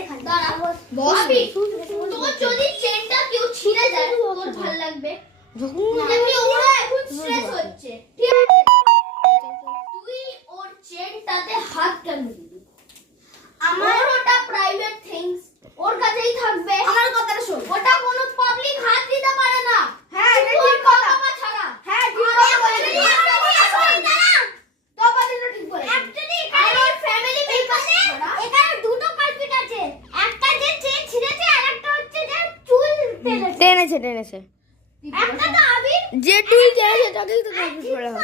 এখানে বসবি তোর যদি চেনটা কেউ ছিঁড়ে যায় তোর ভালো লাগবে যেমনি ওরা এখন স্ট্রেস হচ্ছে ঠিক আছে তুই ওর চেনটাতে হাত কেন দিবি আমার ওটা প্রাইভেট থিংস ওর কাছেই থাকবে আমার কথাটা শোন ওটা কোনো পাবলিক হাত দিতে পারে না হ্যাঁ এটা ঠিক কথা ছাড়া হ্যাঁ ঠিক কথা বলছিস তো বলিস ঠিক বলে অ্যাকচুয়ালি আর ওর ফ্যামিলি মেম্বারে এখানে দুটো কালপিট আছে একটা যে চেন ছিঁড়েছে আর একটা হচ্ছে যে চুল টেনেছে একটা তো আবির যে টুল টেনেছে তাকেই তো কালপিট বলা হয়।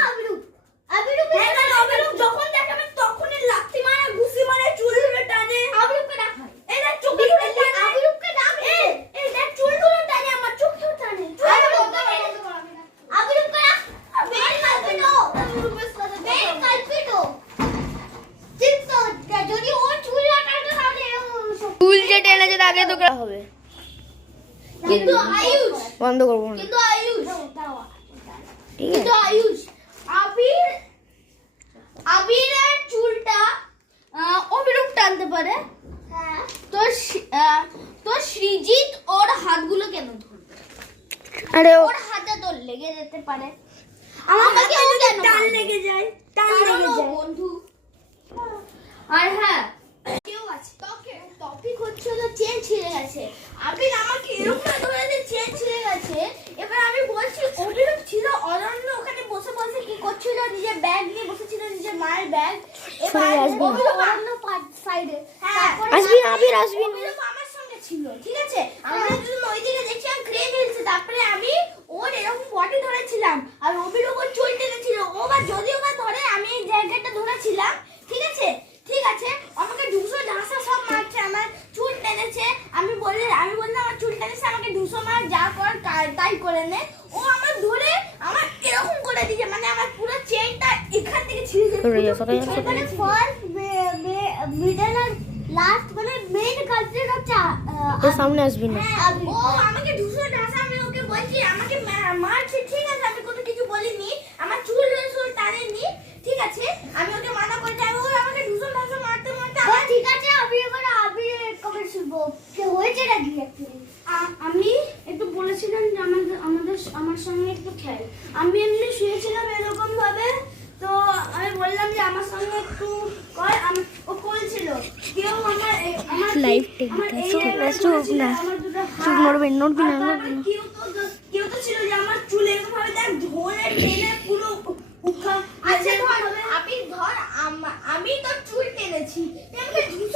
আবিরুপ যখন দেখাবে তখনই লাথি মারে ঘুষি মারে চুল ধরে টানে আবিরুপকে ডাক হয় এই দেখ চোখ ধরে টানে আবিরুপকে ডাক এই দেখ চুল ধরে টানে আমার চোখ ধরে টানে আবিরুপকে ডাক বেল কালপিটো বেল কালপিটো চিন্তা যদি ও চুল না টানে তাহলে টুল যে টেনেছে তাকে তো করা হবে। কিন্তু আয়ুষ বন্ধ করবো না কিন্তু আয়ুষ ঠিক কিন্তু আছে আয়ুষ আবিরের চুলটা অবিরূপ টানতে পারে হ্যাঁ তো সৃজিত ওর হাতগুলো কেন ধরবে আরে ওর হাতে তো লেগে যেতে পারে আমাকে ও কেন টান লেগে যায় বন্ধু আর হ্যাঁ কেউ আছে টপিক হচ্ছে তো চেন ছিঁড়ে গেছে আবির আমাকে এরকম ধরে যে চেন ছিঁড়ে গেছে এবার আমি বলছি অবিরূপ ছিল অরণ্য ওখানে বসে বসে কি করছিল নিজের ব্যাগ নিয়ে বসেছিল নিজের মায়ের ব্যাগ এবার অবিরূপ অরণ্য সাইডে হ্যাঁ আসবি না আবির আসবি না অবিরূপ আমার সঙ্গে ছিল ঠিক আছে আমরা দুজন ওইদিকে দেখছিলাম ক্রে খেলছে তারপরে আমি ওর এরকম বডি ধরেছিলাম আর অবিরূপ ওর চুল টেনেছিল ও বা যদিও বা ধরে আমি এই জায়গাটা ধরেছিলাম ঠিক আছে আমাকে 200 ঢাসা সব মারছে আমার চুল টেনেছে আমি বললাম আমার চুল টেনেছে আমাকে 200 মার যা কর তাই করে নে ও আমার ধরে আমার এরকম করে দিয়েছে মানে আমার পুরো চেইনটা এখান থেকে ছিঁড়ে গেছে মানে ফার্স্ট মিডল আর লাস্ট মানে মেইন কালচার হচ্ছে তো সামনে আসবি না ও আমাকে 200 ঢাসা আমি ওকে বলছি আমাকে মারছে ঠিক আছে আমি কোনো কিছু বলিনি আমার চুল টানেনি ঠিক আছে আমি ওকে মানা করতে ও আমাকে 200 ঢাসা মারতে ঠিক আছে আমি কবে শুনবো কি হয়েছে নাকি আমি একটু বলেছিলাম যে আমার সঙ্গে একটু খেল আমি এমনি শুয়েছিলাম এরকম ভাবে তো আমি বললাম যে আমার সঙ্গে একটু কর ও বলছিল কেউ আমার লাইভ চুপ না চুপ নড়বি না কেউ তো ছিল যে আমার চুল এরকম ভাবে দেখ ধরে টেনে পুরো আচ্ছা ধর আমি তো চুল টেনেছি